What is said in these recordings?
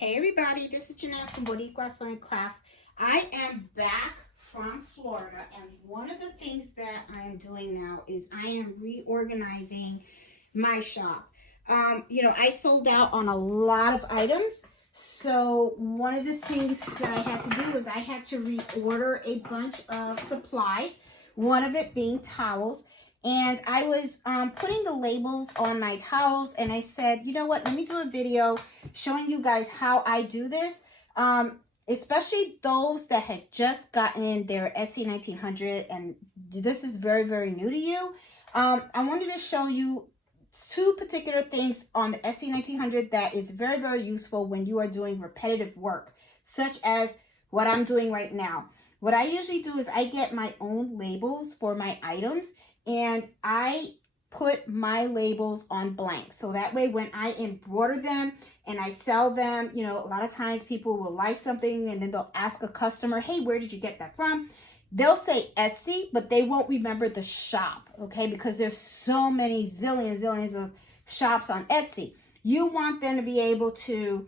Hey everybody, this is Janelle from Boricua Sewing Crafts. I am back from Florida, and one of the things that I am doing now is I am reorganizing my shop. I sold out on a lot of items, so one of the things that I had to do is I had to reorder a bunch of supplies, one of it being towels. And I was putting the labels on my towels, and I said, you know what, let me do a video showing you guys how I do this, especially those that had just gotten their SE1900, and this is very, very new to you. I wanted to show you two particular things on the SE1900 that is very, very useful when you are doing repetitive work, such as what I'm doing right now. What I usually do is I get my own labels for my items, and I put my labels on blank. So that way when I embroider them and I sell them, a lot of times people will like something and then they'll ask a customer, hey, where did you get that from? They'll say Etsy, but they won't remember the shop, okay? Because there's so many zillions of shops on Etsy. You want them to be able to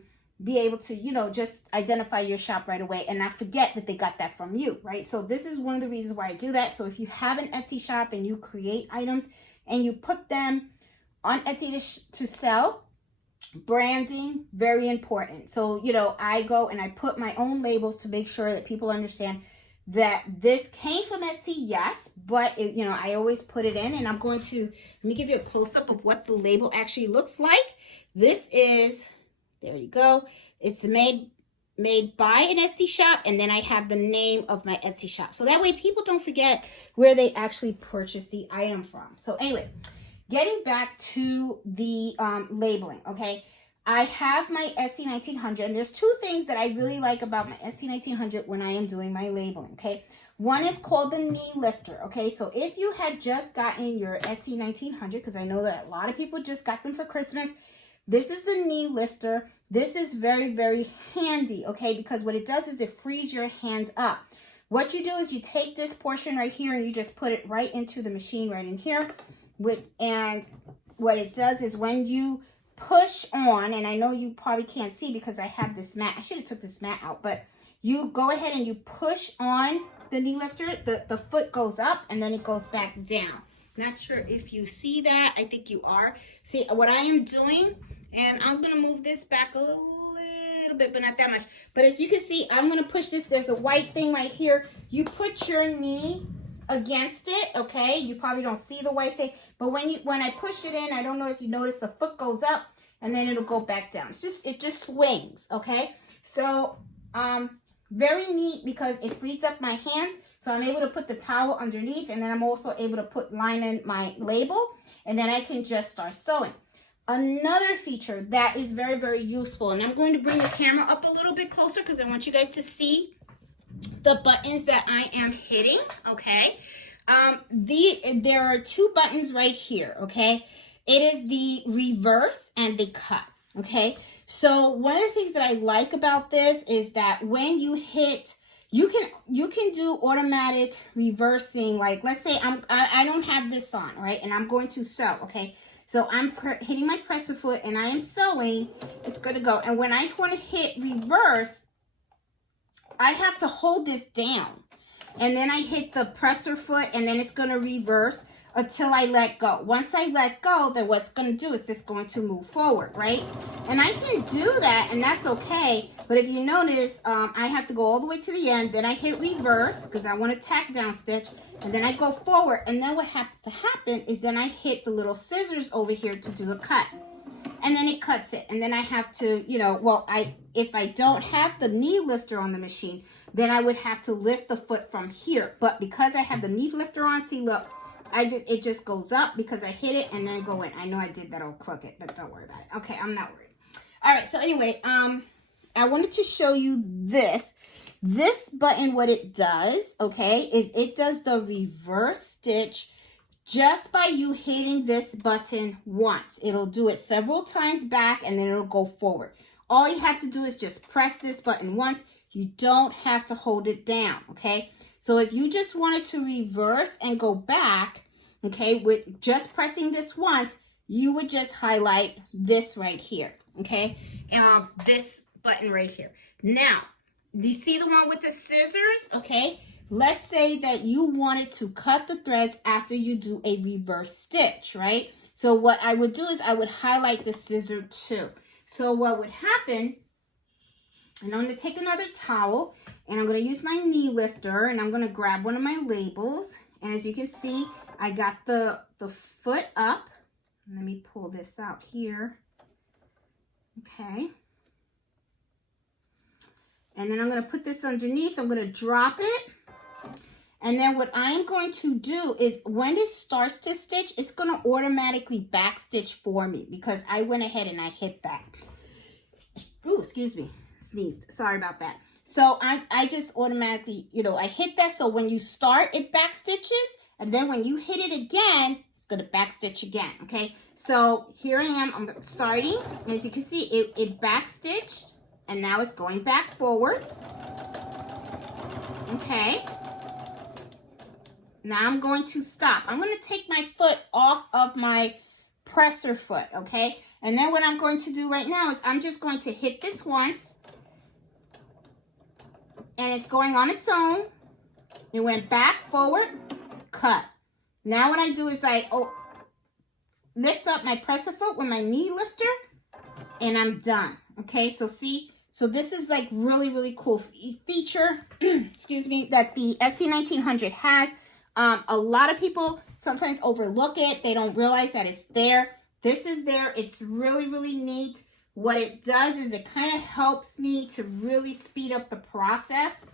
just identify your shop right away and not forget that they got that from you, right? So this is one of the reasons why I do that. So if you have an Etsy shop and you create items and you put them on Etsy to sell, branding, very important. So, I go and I put my own labels to make sure that people understand that this came from Etsy, yes, but I always put it in, and I'm going to, let me give you a close-up of what the label actually looks like. This is, there you go. It's made by an Etsy shop, and then I have the name of my Etsy shop. So that way people don't forget where they actually purchased the item from. So anyway, getting back to the labeling, okay? I have my SE1900, and there's two things that I really like about my SE1900 when I am doing my labeling, okay? One is called the knee lifter, okay? So if you had just gotten your SE1900, because I know that a lot of people just got them for Christmas, this is the knee lifter. This is very, very handy, okay? Because what it does is it frees your hands up. What you do is you take this portion right here and you just put it right into the machine right in here. And what it does is when you push on, and I know you probably can't see because I have this mat. I should have took this mat out, but you go ahead and you push on the knee lifter. The foot goes up and then it goes back down. Not sure if you see that. I think you are. See, what I am doing, and I'm going to move this back a little bit, but not that much. But as you can see, I'm going to push this. There's a white thing right here. You put your knee against it, okay? You probably don't see the white thing. But when I push it in, I don't know if you notice, the foot goes up and then it'll go back down. It just swings, okay? So, very neat because it frees up my hands. So I'm able to put the towel underneath, and then I'm also able to line in my label, and then I can just start sewing. Another feature that is very, very useful, and I'm going to bring the camera up a little bit closer because I want you guys to see the buttons that I am hitting, okay? There are two buttons right here, okay? It is the reverse and the cut, okay? So one of the things that I like about this is that when you hit, you can do automatic reversing. Like, let's say I don't have this on, right? And I'm going to sew, okay? So I'm hitting my presser foot and I am sewing. It's going to go. And when I want to hit reverse, I have to hold this down. And then I hit the presser foot and then it's going to reverse until I let go. Once I let go, then what's going to do is it's going to move forward, right? And I can do that, and that's okay. But if you notice, I have to go all the way to the end. Then I hit reverse because I want to tack down stitch. And then I go forward. And then what happens to happen is then I hit the little scissors over here to do a cut. And then it cuts it. And then I have to, if I don't have the knee lifter on the machine, then I would have to lift the foot from here. But because I have the knee lifter on, see, look, it just goes up because I hit it and then go in. I know I did that all crooked, but don't worry about it. Okay, I'm not worried. All right, so anyway, I wanted to show you this. This button, what it does, okay, is it does the reverse stitch just by you hitting this button once. It'll do it several times back and then it'll go forward. All you have to do is just press this button once. You don't have to hold it down, okay? So if you just wanted to reverse and go back, okay, with just pressing this once, you would just highlight this right here, okay? This button right here. Now, do you see the one with the scissors? Okay, let's say that you wanted to cut the threads after you do a reverse stitch, right? So what I would do is I would highlight the scissor too. So what would happen, and I'm going to take another towel, and I'm going to use my knee lifter, and I'm going to grab one of my labels. And as you can see, I got the foot up. Let me pull this out here. Okay. And then I'm going to put this underneath. I'm going to drop it. And then what I'm going to do is when it starts to stitch, it's going to automatically back stitch for me because I went ahead and I hit that. Ooh, excuse me. Sneezed. Sorry about that. So I just automatically, I hit that. So when you start, it back stitches. And then when you hit it again, it's going to back stitch again. Okay. So here I am. I'm starting. And as you can see, it back stitched. And now it's going back forward. Okay. Now I'm going to stop. I'm going to take my foot off of my presser foot. Okay. And then what I'm going to do right now is I'm just going to hit this once. And it's going on its own. It went back, forward, cut. Now what I do is I lift up my presser foot with my knee lifter. And I'm done. Okay, so see. So this is like really, really cool feature, excuse me, that the SE1900 has. A lot of people sometimes overlook it. They don't realize that it's there. This is there. It's really, really neat. What it does is it kind of helps me to really speed up the process.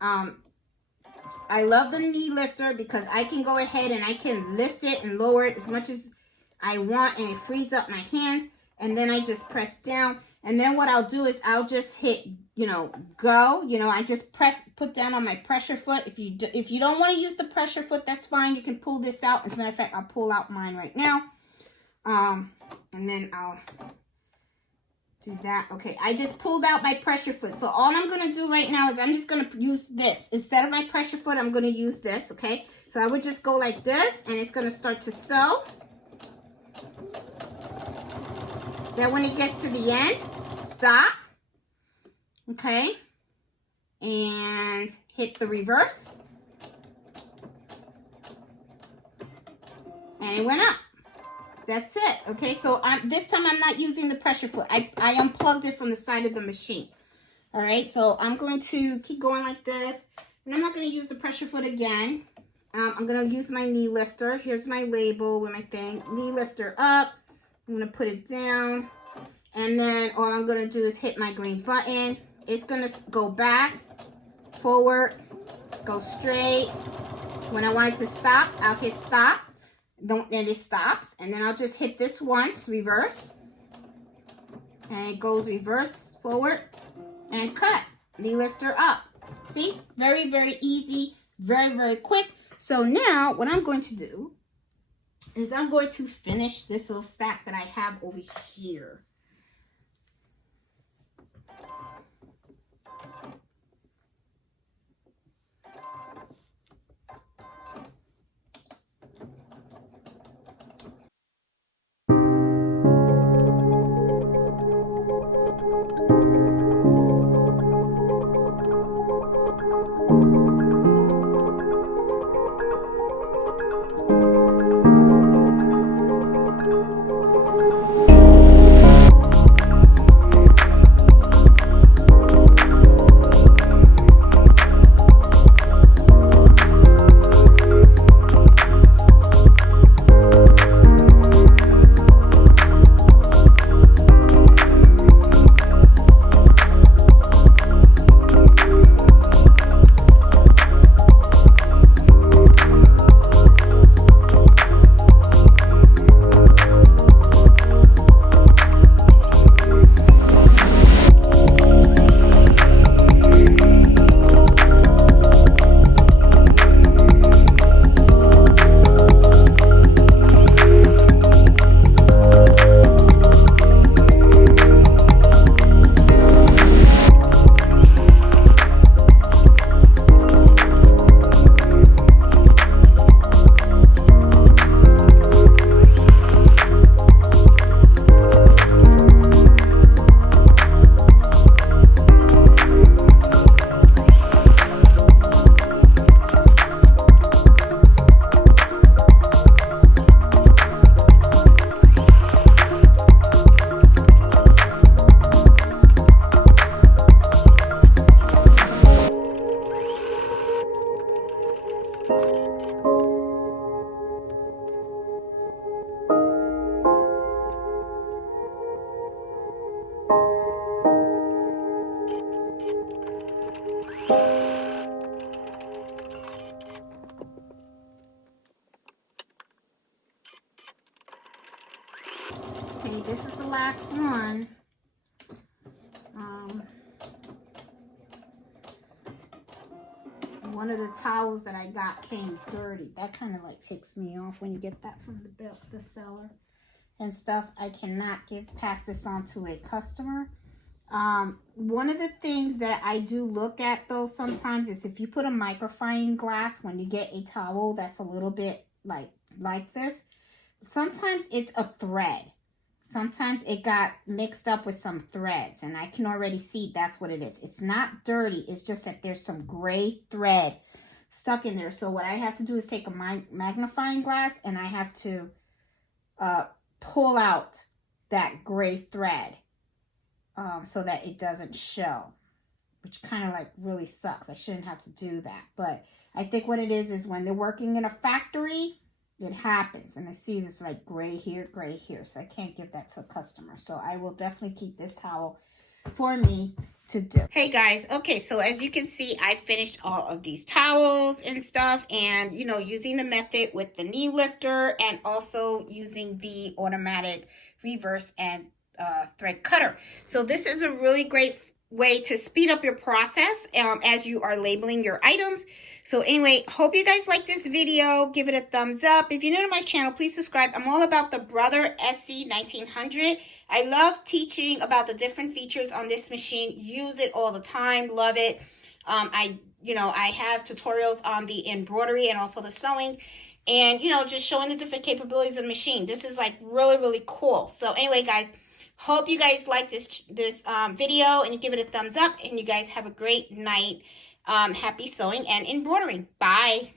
I love the knee lifter because I can go ahead and I can lift it and lower it as much as I want, and it frees up my hands. And then I just press down. And then what I'll do is I'll just hit, go. I just put down on my pressure foot. If you don't want to use the pressure foot, that's fine. You can pull this out. As a matter of fact, I'll pull out mine right now. And then I'll do that. Okay, I just pulled out my pressure foot. So all I'm going to do right now is I'm just going to use this. Instead of my pressure foot, I'm going to use this, okay? So I would just go like this, and it's going to start to sew. Then when it gets to the end, stop, okay? And hit the reverse. And it went up. That's it. Okay, so this time I'm not using the pressure foot. I unplugged it from the side of the machine. All right, so I'm going to keep going like this. And I'm not going to use the pressure foot again. I'm going to use my knee lifter. Here's my label with my thing. Knee lifter up. I'm going to put it down. And then all I'm going to do is hit my green button. It's going to go back, forward, go straight. When I want it to stop, I'll hit stop. And it stops, and then I'll just hit this once, reverse, and it goes reverse, forward, and cut. Knee lifter up. See? Very, very easy, very, very quick. So now what I'm going to do is I'm going to finish this little stack that I have over here. Okay, this is the last one. One of the towels that I got came dirty. That kind of like ticks me off when you get that from the seller and stuff. I cannot pass this on to a customer. One of the things that I do look at though sometimes is if you put a microfining glass when you get a towel that's a little bit like this, sometimes it's a thread. Sometimes it got mixed up with some threads, and I can already see that's what it is. It's not dirty. It's just that there's some gray thread stuck in there. So what I have to do is take a magnifying glass, and I have to pull out that gray thread so that it doesn't show, which kind of like really sucks. I shouldn't have to do that. But I think what it is when they're working in a factory, it happens. And I see this like gray here. So I can't give that to a customer. So I will definitely keep this towel for me to do. Hey guys, okay, so as you can see, I finished all of these towels and stuff, and you know, using the method with the knee lifter and also using the automatic reverse and thread cutter. So this is a really great way to speed up your process as you are labeling your items. So anyway, hope you guys like this video. Give it a thumbs up. If you're new to my channel, please subscribe. I'm all about the Brother SE1900. I love teaching about the different features on this machine. Use it all the time. Love it. I have tutorials on the embroidery and also the sewing, and just showing the different capabilities of the machine. This is like really, really cool. So anyway, guys, hope you guys like this video and you give it a thumbs up, and you guys have a great night. Happy sewing and embroidering. Bye.